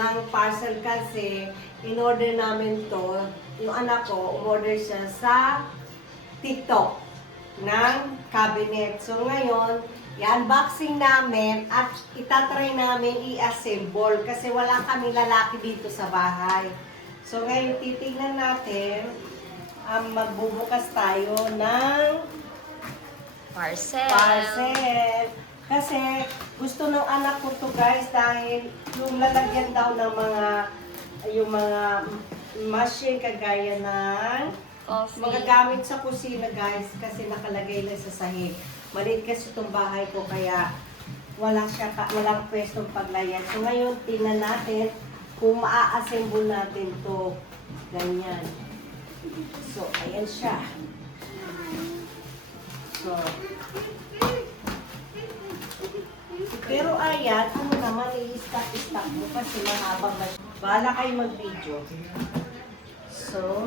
ng parcel kasi in-order namin to. Yung anak ko, umorder siya sa TikTok ng cabinet. So ngayon, i-unboxing namin at itatry namin i-assemble kasi wala kami lalaki dito sa bahay. So ngayon, titignan natin, magbubukas tayo ng parcel. Kasi gusto ng anak ko to guys dahil yung lalagyan daw ng yung mga machine kagaya ng magagamit sa kusina guys kasi nakalagay lang sa sahig. Maliit kasi itong bahay ko kaya walang pwestong paglayan. So ngayon tingnan natin kung maa-assemble natin to. Ganyan. So ayan siya. So, pero ayan, ano naman, i-stack mo kasi mahaba ba. Bahala kayo mag-video. So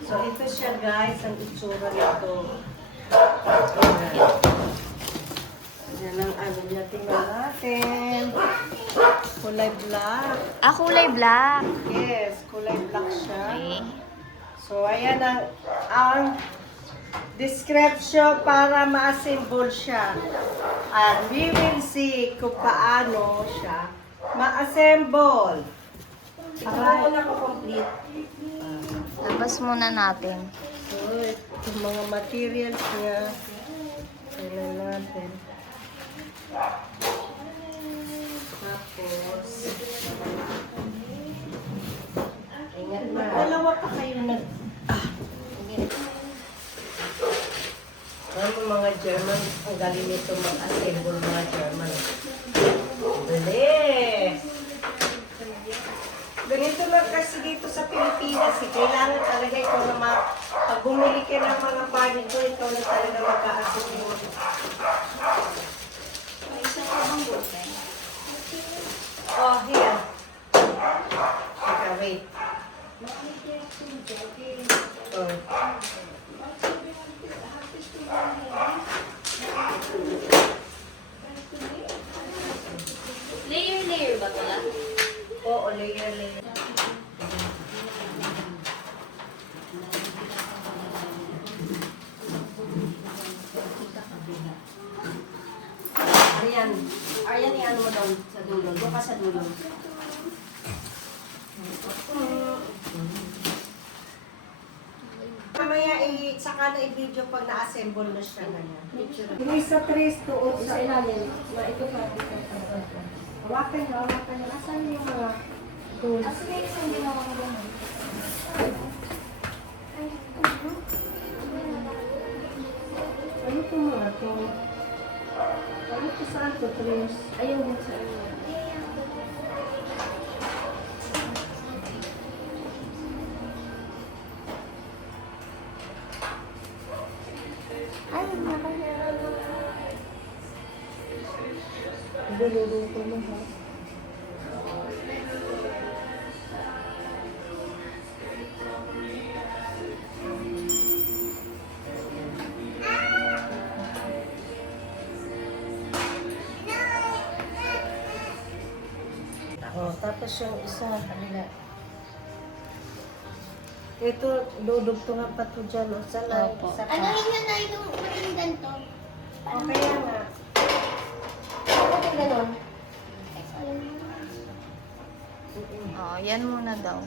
ito siya guys, ang itsura nito. Yan ang ano niya, tingnan natin. Kulay black. Kulay black. Yes, kulay black siya. Okay. So ayan ang description para ma-assemble siya. And we will see kung paano siya ma-assemble. Para na ko complete. Labas muna natin. So, yung mga materials niya. Tingnan natin. Tapos, ingat na. Dalawa pa kayo nag... Ano mga German, ang galing nito mag-assemble mga German. Dali! Ganito lang kasi dito sa Pilipinas, kailangan talaga ikaw na pag bumili ka ng mga furniture, ikaw na talaga mag-assemble. Oh, here. Okay, wait. Oh. Layer ba pala? Oo, layer. Arian, i-ano mo doon sa dulo. Doon ka sa dulo. Mamaya saka na i-video pag na-assemble na siya na yan. Hindi sa 3 to 8 sa ilalim. Ito pa. Hawakan nyo. Asan yung mga tools? Asan yung isang ginawa ko doon? Ano ito mga to? Ano ito saan to? Ayaw din sa inyo. Luluto mo ha. Tapos yung isa kanila. Ito, dudugtungan pa to dyan. Opo. Ano yun na yung maging ganito? Okay yan nga. Okay, ganon. Yan muna daw.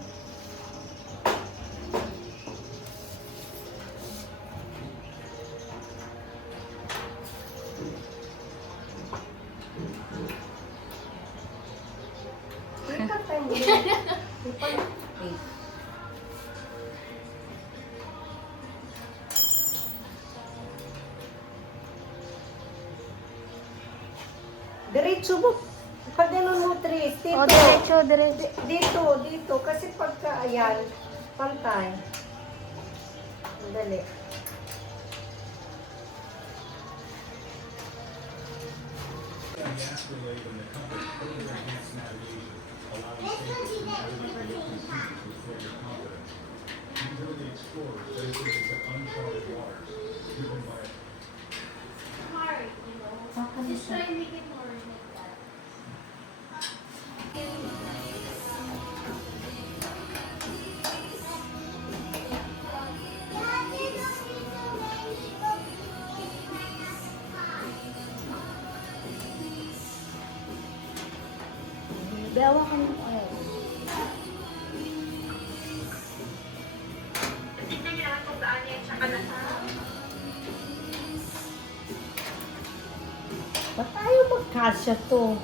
Diretso mo. Pag ganun mo, Tris. Dito. Diretso. Dito. Kasi pagka, ayan, pantay. Dali. Bawa ka ng oil. Ba't tayo magkasya to?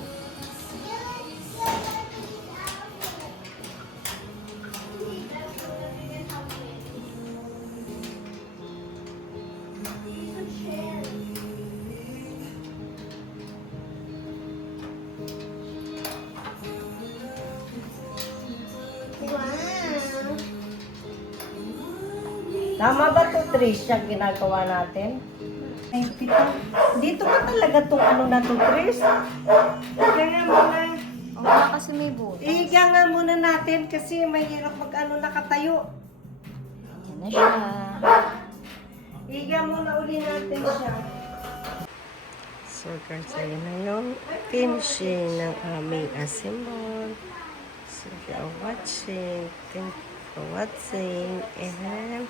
Wow. Tama ba to, Trish, yung ginagawa natin? Ay, pito. Dito ka talaga tong ano na to, Trish? Higa nga muna. O baka kasi may butas. Higa nga muna natin kasi mahirap mag-ano nakatayo. Yan na siya. Higa muna uli natin siya. So, guys, ayun na yung finishing ng aming assemble. So, if you are watching, thank you for watching. And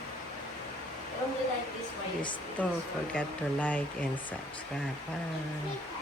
please don't forget to like and subscribe. Bye.